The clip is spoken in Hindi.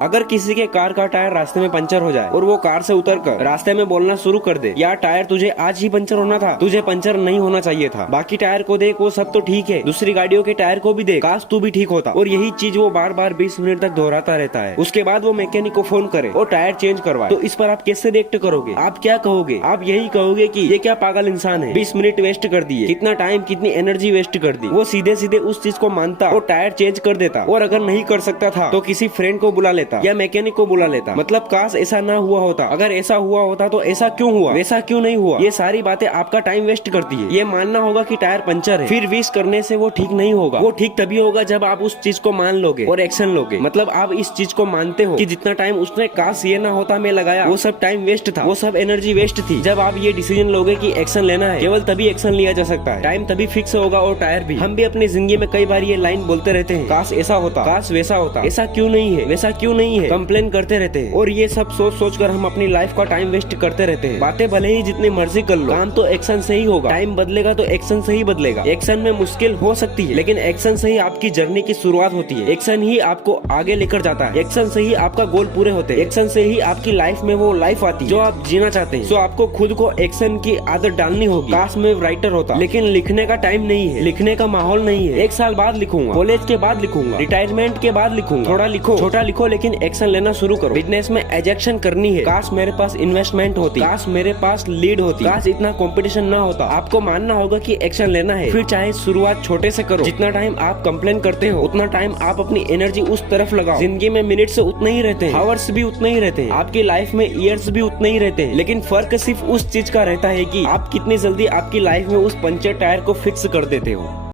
अगर किसी के कार का टायर रास्ते में पंचर हो जाए और वो कार से उतरकर रास्ते में बोलना शुरू कर दे, यार टायर तुझे आज ही पंचर होना था, तुझे पंचर नहीं होना चाहिए था, बाकी टायर को देख वो सब तो ठीक है, दूसरी गाड़ियों के टायर को भी देख, काश तू भी ठीक होता। और यही चीज वो बार बार 20 मिनट तक दोहराता रहता है। उसके बाद वो मैकेनिक को फोन करे और टायर चेंज करवाए। तो इस पर आप कैसे रिएक्ट करोगे? आप क्या कहोगे? आप यही कहोगे कि ये क्या पागल इंसान है, 20 मिनट वेस्ट कर दिए, कितना टाइम कितनी एनर्जी वेस्ट कर दी। वो सीधे सीधे उस चीज को मानता और टायर चेंज कर देता, और अगर नहीं कर सकता था तो किसी फ्रेंड को बुला लेता या मैकेनिक को बुला लेता। मतलब काश ऐसा ना हुआ होता, अगर ऐसा हुआ होता तो ऐसा क्यों हुआ, वैसा क्यों नहीं हुआ। ये सारी बातें आपका टाइम वेस्ट करती है। ये मानना होगा कि टायर पंचर है, फिर विश करने से वो ठीक नहीं होगा। वो ठीक तभी होगा जब आप उस चीज को मान लोगे और एक्शन लोगे। मतलब आप इस चीज को मानते हो कि जितना टाइम उसने काश ये ना होता मैं लगाया, वो सब टाइम वेस्ट था, वो सब एनर्जी वेस्ट थी। जब आप ये डिसीजन लोगे कि एक्शन लेना है, केवल तभी एक्शन लिया जा सकता है। टाइम तभी फिक्स होगा और टायर भी। हम भी अपनी जिंदगी में कई बार ये लाइन बोलते रहते हैं, काश ऐसा होता, काश वैसा होता, ऐसा क्यों नहीं है, वैसा क्यों नहीं है, कंप्लेन करते रहते हैं। और ये सब सोच सोच कर हम अपनी लाइफ का टाइम वेस्ट करते रहते हैं। बातें भले ही जितनी मर्जी कर लो, काम तो एक्शन से ही होगा। टाइम बदलेगा तो एक्शन से ही बदलेगा। एक्शन में मुश्किल हो सकती है, लेकिन एक्शन से ही आपकी जर्नी की शुरुआत होती है। एक्शन ही आपको आगे लेकर जाता है। एक्शन से ही आपका गोल पूरे होते हैं। एक्शन से ही आपकी लाइफ में वो लाइफ आती है जो आप जीना चाहते हैं। तो आपको खुद को एक्शन की आदत डालनी होगी। काश मैं राइटर होता, लेकिन लिखने का टाइम नहीं है, लिखने का माहौल नहीं है। 1 साल बाद लिखूंगा, कॉलेज के बाद लिखूंगा, रिटायरमेंट के बाद लिखूंगा। थोड़ा लिखो, छोटा लिखो, लेकिन एक्शन लेना शुरू करो। बिजनेस में एजेक्शन करनी है। काश मेरे पास इन्वेस्टमेंट होती, काश मेरे पास लीड होती, काश इतना कंपटीशन ना होता। आपको मानना होगा कि एक्शन लेना है, फिर चाहे शुरुआत छोटे से करो। जितना टाइम आप कंप्लेन करते हो, उतना टाइम आप अपनी एनर्जी उस तरफ लगाओ। जिंदगी में मिनट्स उतने ही रहते हैं, आवर्स भी उतने ही रहते हैं, आपकी लाइफ में ईयर्स भी उतने ही रहते हैं, लेकिन फर्क सिर्फ उस चीज का रहता है कि आप कितनी जल्दी आपकी लाइफ में उस पंचर टायर को फिक्स कर देते हो।